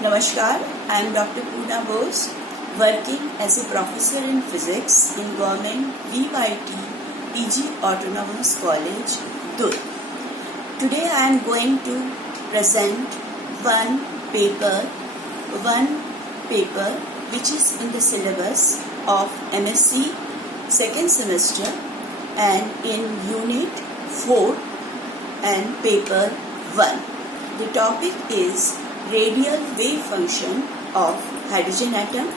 Namaskar, I am Dr. Poona Bose, working as a professor in physics in Government VYT PG Autonomous College, Durg. Today I am going to present one paper which is in the syllabus of MSc second semester and in Unit 4 and Paper 1. The topic is radial wave function of hydrogen atom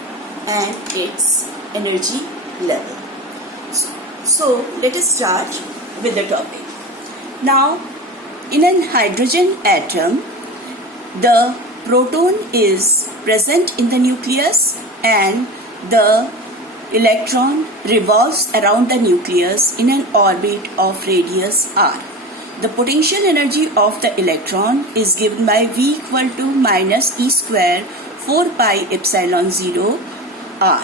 and its energy level. So let us start with the topic. Now, in an hydrogen atom, the proton is present in the nucleus and the electron revolves around the nucleus in an orbit of radius r. The potential energy of the electron is given by V equal to minus E square 4 pi epsilon 0 r,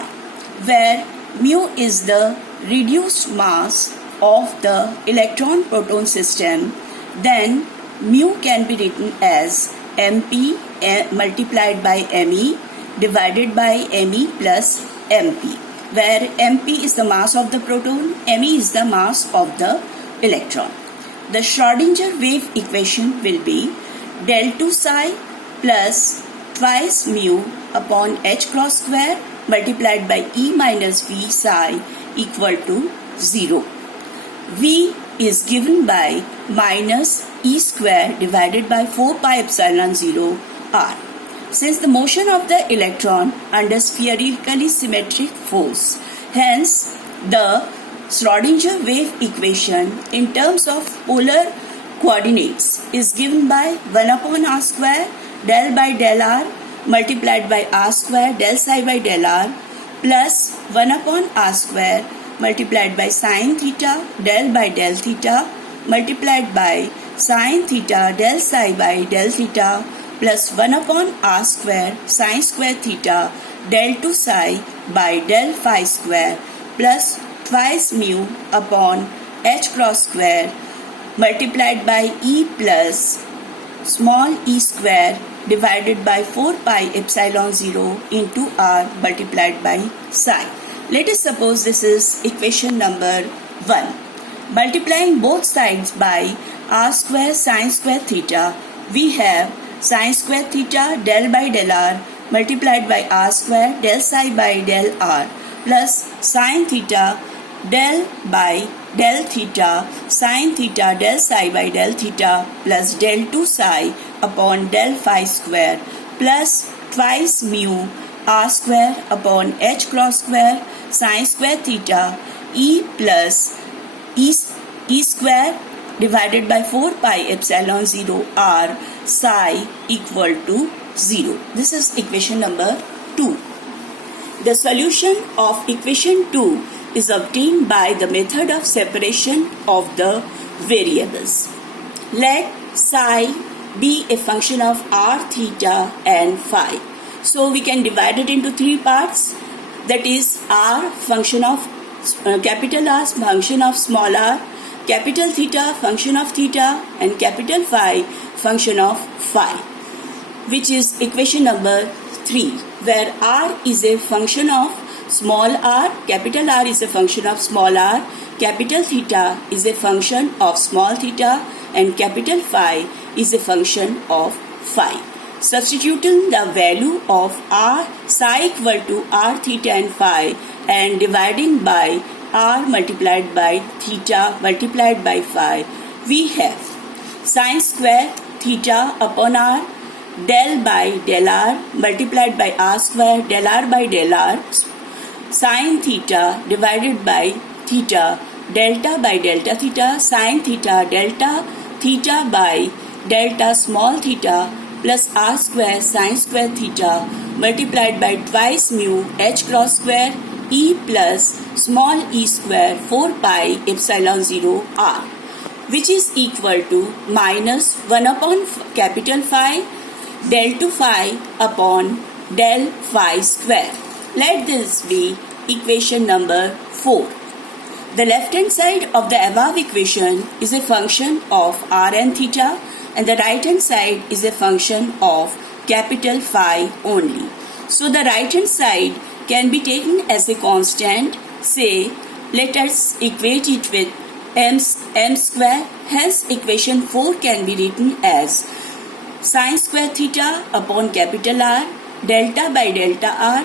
where mu is the reduced mass of the electron-proton system. Then mu can be written as mp multiplied by me divided by me plus mp, where mp is the mass of the proton, me is the mass of the electron. The Schrödinger wave equation will be del 2 psi plus twice mu upon h cross square multiplied by E minus V psi equal to 0. V is given by minus E square divided by 4 pi epsilon 0 r. Since the motion of the electron under spherically symmetric force, hence the Schrödinger wave equation in terms of polar coordinates is given by 1 upon r square del by del r multiplied by r square del psi by del r plus 1 upon r square multiplied by sine theta del by del theta multiplied by sine theta del psi by del theta plus 1 upon r square sine square theta del 2 psi by del phi square plus twice mu upon h cross square multiplied by E plus small e square divided by 4 pi epsilon 0 into r multiplied by psi. Let us suppose this is equation number 1. Multiplying both sides by r square sine square theta, we have sine square theta del by del r multiplied by r square del psi by del r plus sine theta del by del theta sine theta del psi by del theta plus del 2 psi upon del phi square plus twice mu r square upon h cross square sine square theta e plus e square divided by 4 pi epsilon 0 r psi equal to 0. This is equation number 2. The solution of equation 2 is obtained by the method of separation of the variables. Let psi be a function of r, theta and phi. So we can divide it into three parts, that is r function of capital R function of small r, capital theta function of theta and capital phi function of phi, which is equation number 3, where r is a function of small r, capital R is a function of small r, capital theta is a function of small theta and capital phi is a function of phi. Substituting the value of r psi equal to r theta and phi and dividing by r multiplied by theta multiplied by phi, we have sine square theta upon r del by del r multiplied by r square del r by del r sine theta divided by theta delta by delta theta sine theta delta theta by delta small theta plus r square sine square theta multiplied by twice mu h cross square e plus small e square 4 pi epsilon 0 r, which is equal to minus 1 upon capital phi del 2 phi upon del phi square. Let this be equation number 4. The left hand side of the above equation is a function of r and theta and the right hand side is a function of capital Phi only. So the right hand side can be taken as a constant. Say, let us equate it with m square. Hence equation 4 can be written as sin square theta upon capital R delta by delta R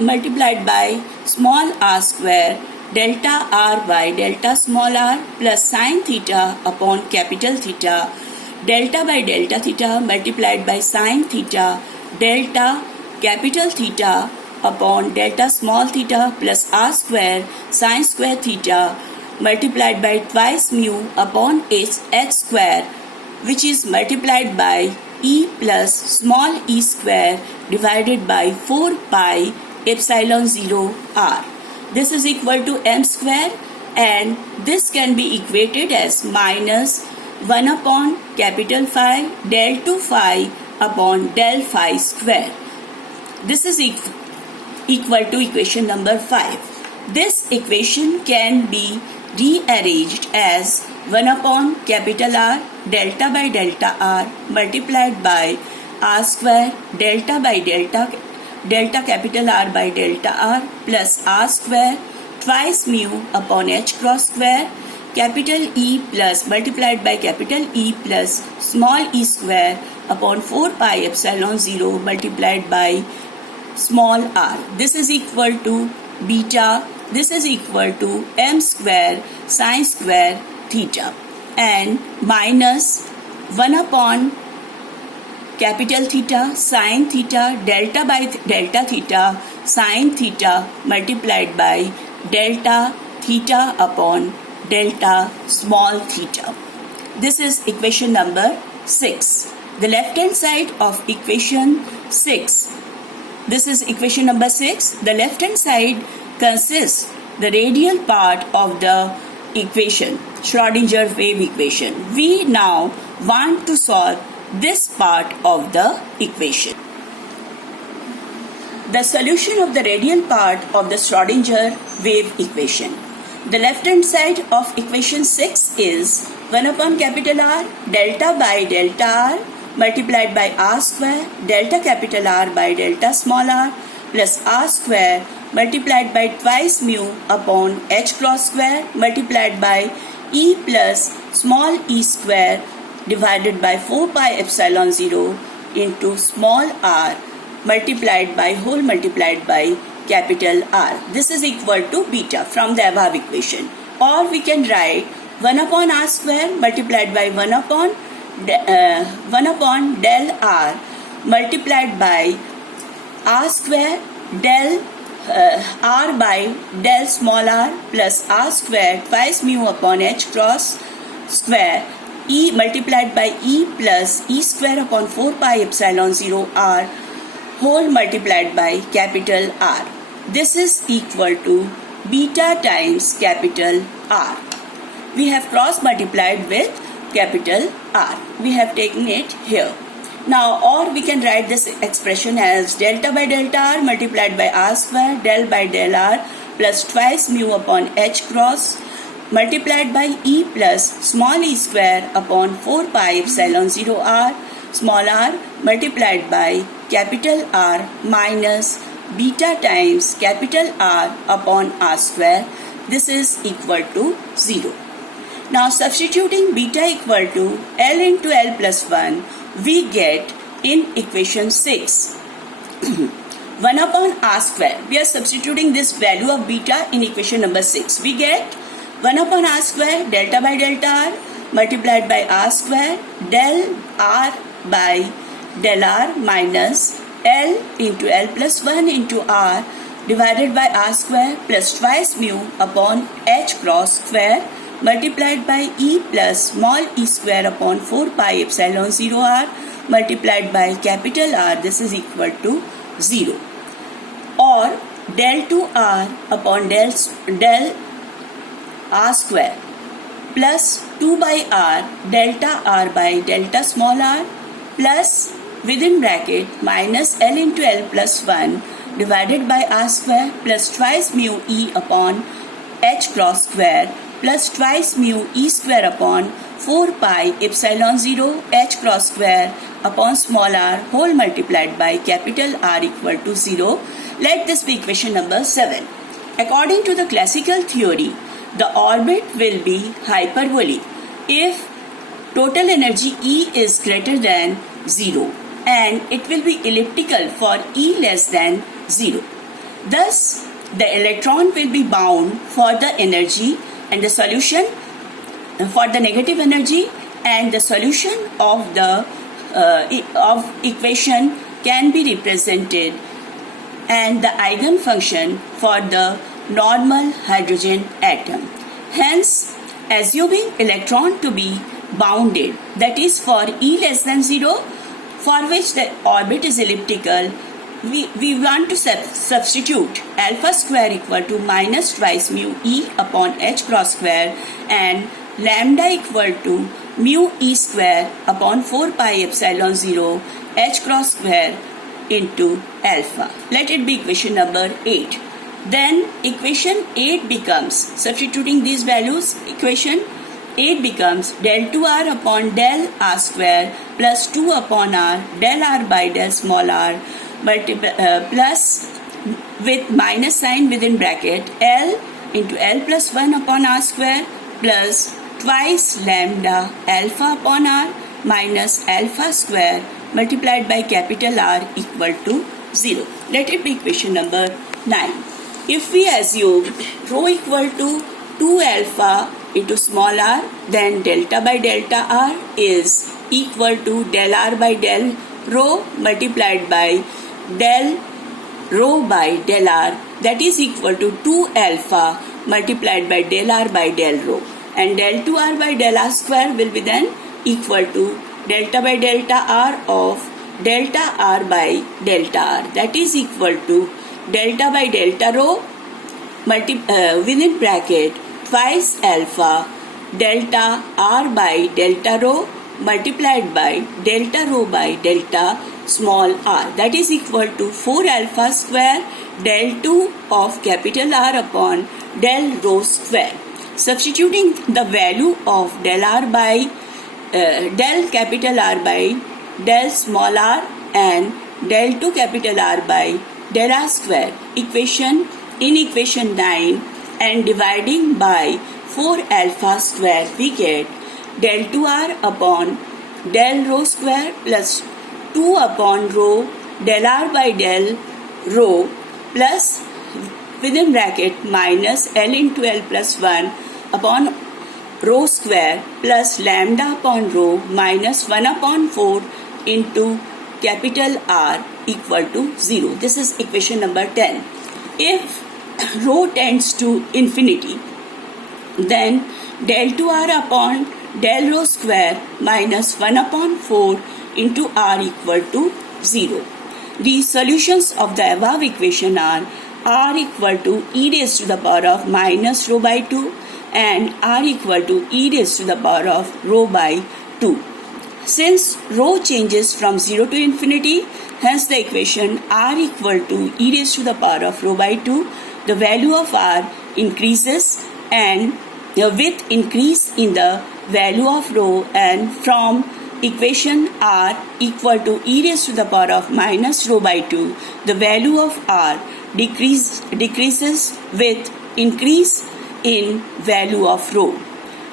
multiplied by small r square delta R by delta small r plus sin theta upon capital theta delta by delta theta multiplied by sin theta delta capital theta upon delta small theta plus r square sin square theta multiplied by twice mu upon h square, which is multiplied by e plus small e square divided by 4 pi epsilon 0 r. This is equal to m square, and this can be equated as minus 1 upon capital Phi del 2 phi upon del phi square. This is equal to equation number 5. This equation can be rearranged as 1 upon capital R delta by delta R multiplied by R square delta by delta capital R by delta R plus R square twice mu upon h cross square capital E plus multiplied by capital E plus small e square upon 4 pi epsilon 0 multiplied by small r. This is equal to beta. This is equal to m square sin square theta and minus 1 upon capital theta sin theta delta by delta theta sin theta multiplied by delta theta upon delta small theta. This is equation number 6. The left hand side of equation 6. This is equation number 6. The left hand side consists the radial part of the equation, Schrodinger wave equation. We now want to solve this part of the equation. The solution of the radial part of the Schrodinger wave equation. The left hand side of equation 6 is 1 upon capital R delta by delta R multiplied by R square delta capital R by delta small r plus R square multiplied by twice mu upon h cross square multiplied by e plus small e square divided by 4 pi epsilon 0 into small r multiplied by whole multiplied by capital R. This is equal to beta from the above equation. Or we can write 1 upon R square multiplied by 1 upon del R multiplied by R square del R by del small r plus R square twice mu upon h cross square e multiplied by e plus e square upon 4 pi epsilon 0 r whole multiplied by capital R. This is equal to beta times capital R. We have cross multiplied with capital R. We have taken it here. Now, or we can write this expression as delta by delta R multiplied by R square del by del R plus twice mu upon h cross multiplied by e plus small e square upon 4 pi epsilon 0 r small r multiplied by capital R minus beta times capital R upon R square. This is equal to 0. Now substituting beta equal to L into L plus 1, we get in equation 6 1 upon R square. We are substituting this value of beta in equation number 6. We get 1 upon R square delta by delta R multiplied by R square del R by del R minus L into L plus 1 into R divided by R square plus twice mu upon h cross square multiplied by e plus small e square upon 4 pi epsilon 0 r multiplied by capital R. This is equal to 0. Or del 2r upon del r square plus 2 by r delta r by delta small r plus within bracket minus L into L plus 1 divided by r square plus twice mu e upon h cross square plus twice mu e square upon 4 pi epsilon 0 h cross square upon small r whole multiplied by capital R equal to 0. Let this be equation number 7. According to the classical theory, the orbit will be hyperbolic if total energy E is greater than 0, and it will be elliptical for E less than 0. Thus, the electron will be bound for the energy and the solution for the negative energy, and the solution of the equation can be represented and the eigenfunction for the normal hydrogen atom. Hence, assuming electron to be bounded, that is for E less than 0, for which the orbit is elliptical, we want to substitute alpha square equal to minus twice mu E upon h cross square and lambda equal to mu E square upon 4 pi epsilon 0 h cross square into alpha. Let it be equation number 8. Then equation 8 becomes, substituting these values, equation 8 becomes del 2r upon del r square plus 2 upon r del r by del small r plus with minus sign within bracket L into L plus 1 upon r square plus twice lambda alpha upon r minus alpha square multiplied by capital R equal to 0. Let it be equation number 9. If we assume rho equal to 2 alpha into small r, then delta by delta r is equal to del r by del rho multiplied by del rho by del r, that is equal to 2 alpha multiplied by del r by del rho, and del 2r by del r square will be then equal to delta by delta r of delta r by delta r, that is equal to delta by delta rho within bracket twice alpha delta r by delta rho multiplied by delta rho by delta small r, that is equal to 4 alpha square del 2 of capital R upon del rho square. Substituting the value of del r by del capital R by del small r and del 2 capital R by del r square in equation 9 and dividing by 4 alpha square, we get del 2r upon del rho square plus 2 upon rho del r by del rho plus within bracket minus L into L plus 1 upon rho square plus lambda upon rho minus 1 upon 4 into capital R equal to 0. This is equation number 10. If rho tends to infinity, then del 2r upon del rho square minus 1 upon 4 into r equal to 0. The solutions of the above equation are r equal to e raised to the power of minus rho by 2 and r equal to e raised to the power of rho by 2. Since rho changes from 0 to infinity, hence the equation r equal to e raised to the power of rho by 2, the value of r increases, and with increase in the value of rho, and from equation r equal to e raised to the power of minus rho by 2, the value of r decreases with increase in value of rho.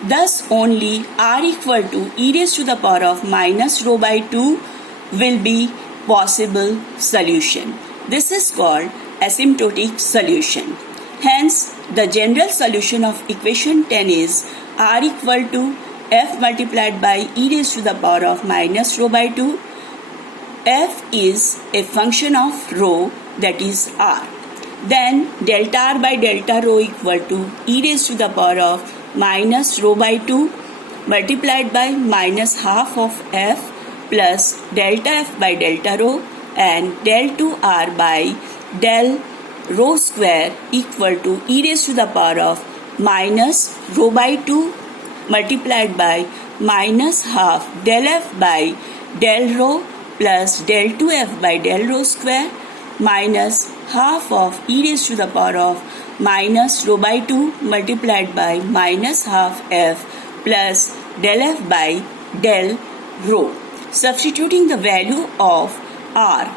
Thus only r equal to e raised to the power of minus rho by 2 will be possible solution. This is called asymptotic solution. Hence, the general solution of equation 10 is r equal to f multiplied by e raised to the power of minus rho by 2. F is a function of rho, that is r. Then delta r by delta rho equal to e raised to the power of minus rho by 2 multiplied by minus half of f plus delta f by delta rho, and del 2r by del rho square equal to e raised to the power of minus rho by 2 multiplied by minus half del f by del rho plus del 2f by del rho square minus half of e raised to the power of minus rho by 2 multiplied by minus half f plus del f by del rho. Substituting the value of r,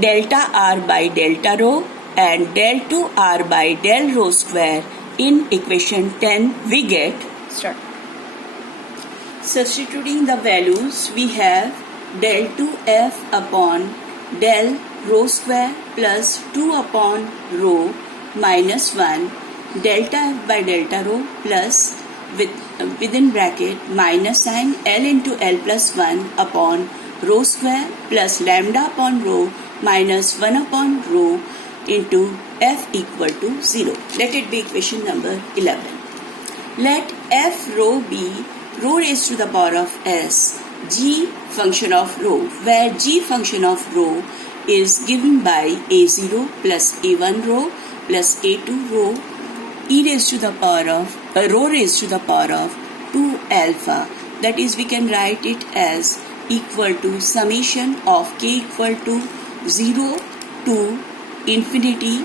delta r by delta rho and del 2 r by del rho square in equation 10, we get, start. Substituting the values, we have del 2f upon del rho square plus 2 upon rho minus 1 delta f by delta rho plus within bracket minus sign L into L plus 1 upon rho square plus lambda upon rho minus 1 upon rho into f equal to 0. Let it be equation number 11. Let f rho be rho raised to the power of s, g function of rho, where g function of rho is given by a0 plus a1 rho plus a2 rho e raised to the power of rho raised to the power of 2 alpha. That is, we can write it as equal to summation of k equal to 0 to infinity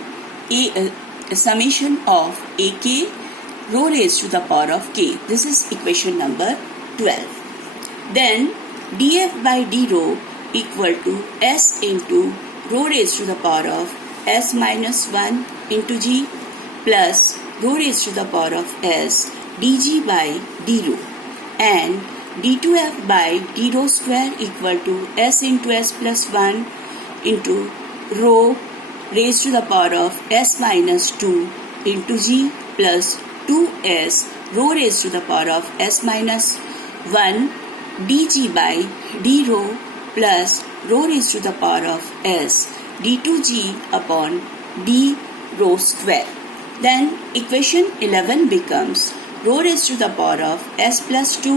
summation of ak rho raised to the power of k. This is equation number 12. Then df by d rho equal to s into rho raised to the power of s minus 1 into g plus rho raised to the power of s dg by d rho, and d2f by d rho square equal to s into s plus 1 into rho raised to the power of s minus 2 into g plus 2s rho raised to the power of s minus 1 dg by d rho plus rho raised to the power of s d2g upon d rho square. Then equation 11 becomes rho raised to the power of s plus 2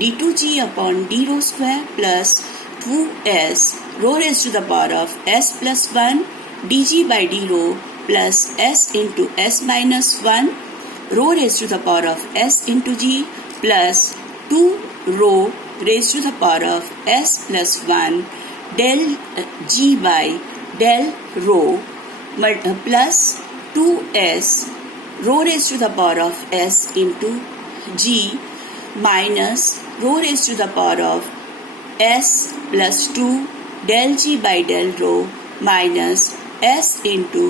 d2g upon d rho square plus 2s rho raised to the power of s plus 1 dg by d rho plus s into s minus 1 rho raised to the power of s into g plus 2 rho raised to the power of s plus 1 del g by del rho plus 2s rho raised to the power of s into g minus rho raised to the power of s plus 2 del g by del rho minus s into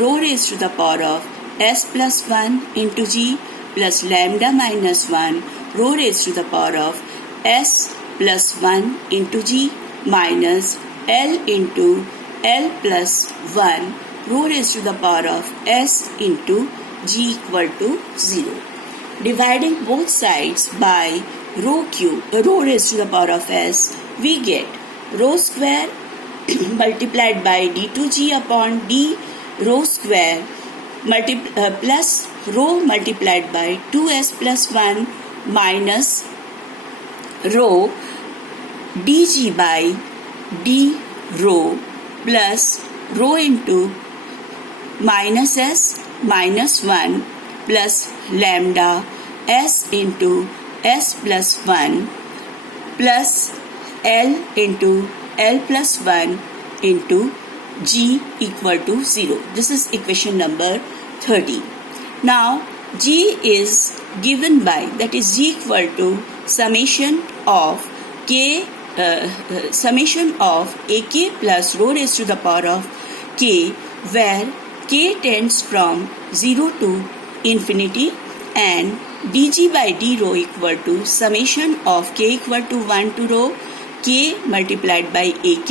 rho raised to the power of s plus 1 into g plus lambda minus 1 rho raised to the power of s plus 1 into g minus l into l plus 1 rho raised to the power of s into g equal to 0. Dividing both sides by rho raised to the power of s, we get rho square multiplied by d2g upon d rho square plus rho multiplied by 2s plus 1 minus rho dg by d rho plus rho into minus s minus 1 plus lambda s into s plus 1 plus l into l plus 1 into g equal to 0. This is equation number 30. Now g is given by, that is g equal to summation of k summation of ak plus rho raised to the power of k, where k tends from 0 to infinity, and dg by d rho equal to summation of k equal to 1 to rho k multiplied by ak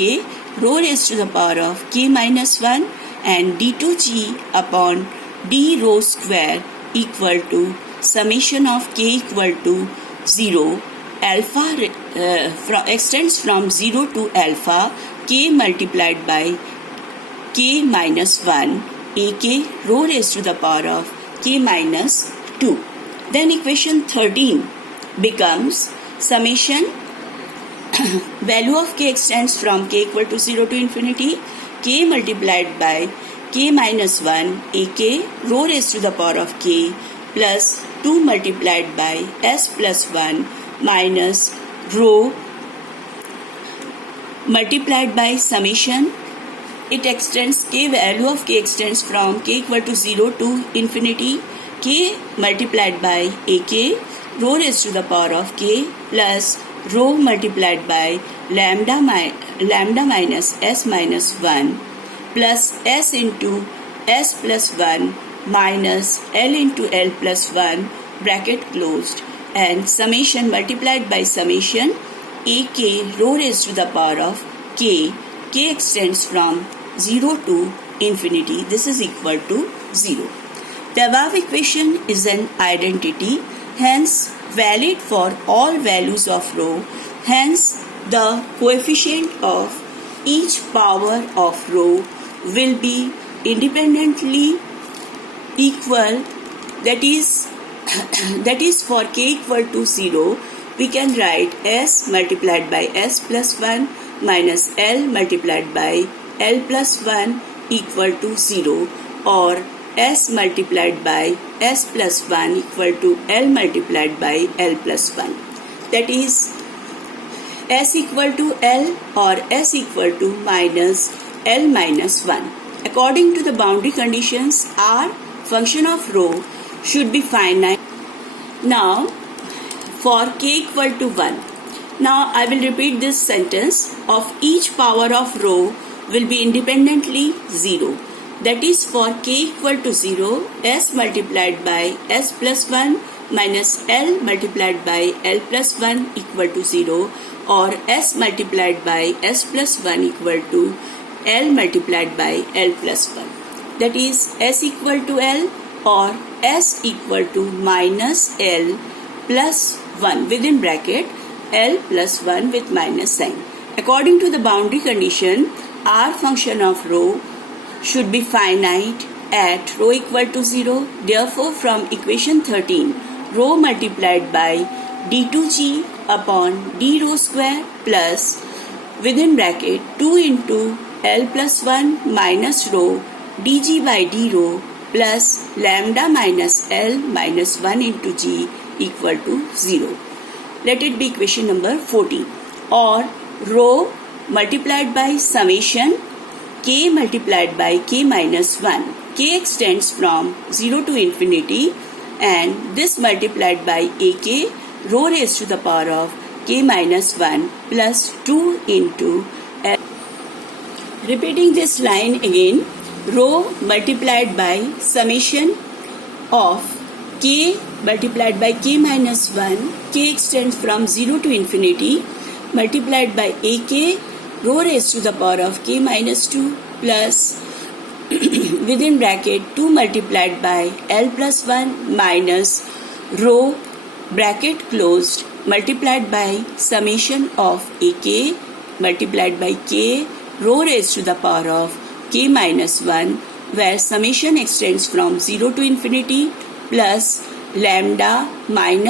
rho raised to the power of k minus 1, and d2g upon d rho square equal to summation of k equal to 0 alpha extends from 0 to alpha k multiplied by k minus 1 ak rho raised to the power of k minus 2. Then equation 13 becomes summation value of k extends from k equal to 0 to infinity k multiplied by k minus 1 ak rho raised to the power of k plus 2 multiplied by s plus 1 minus rho multiplied by summation. It extends k value of k extends from k equal to 0 to infinity k multiplied by ak rho raised to the power of k plus rho multiplied by lambda minus s minus 1 plus s into s plus 1 minus L into L plus 1 bracket closed, and summation multiplied by summation ak rho raised to the power of k extends from 0 to infinity. This is equal to 0. The above equation is an identity, hence valid for all values of rho. Hence the coefficient of each power of rho will be independently equal, that is for k equal to 0 we can write s multiplied by s plus 1 minus L multiplied by L plus 1 equal to 0, or s multiplied by s plus 1 equal to L multiplied by L plus 1, that is s equal to L or s equal to minus L minus 1. According to the boundary conditions, R function of rho should be finite. Now for k equal to 1. Now I will repeat this sentence: of each power of rho will be independently 0. That is for k equal to 0, s multiplied by s plus 1 minus L multiplied by L plus 1 equal to 0, or s multiplied by s plus 1 equal to L multiplied by L plus 1. That is s equal to L or s equal to minus L plus 1 within bracket L plus 1 with minus sign. According to the boundary condition, R function of rho should be finite at rho equal to 0. Therefore, from equation 13, rho multiplied by d2g upon d rho square plus within bracket 2 into L plus 1 minus rho dg by d rho plus lambda minus L minus 1 into g equal to 0. Let it be equation number 14. Or rho multiplied by summation k multiplied by k minus 1. K extends from 0 to infinity, and this multiplied by ak rho raised to the power of k minus 1 plus 2 into L. Repeating this line again, rho multiplied by summation of k multiplied by k minus 1, k extends from 0 to infinity, multiplied by ak rho raised to the power of k minus 2 plus within bracket 2 multiplied by L plus 1 minus rho bracket closed multiplied by summation of ak multiplied by k rho raised to the power of k minus 1, where summation extends from 0 to infinity plus lambda minus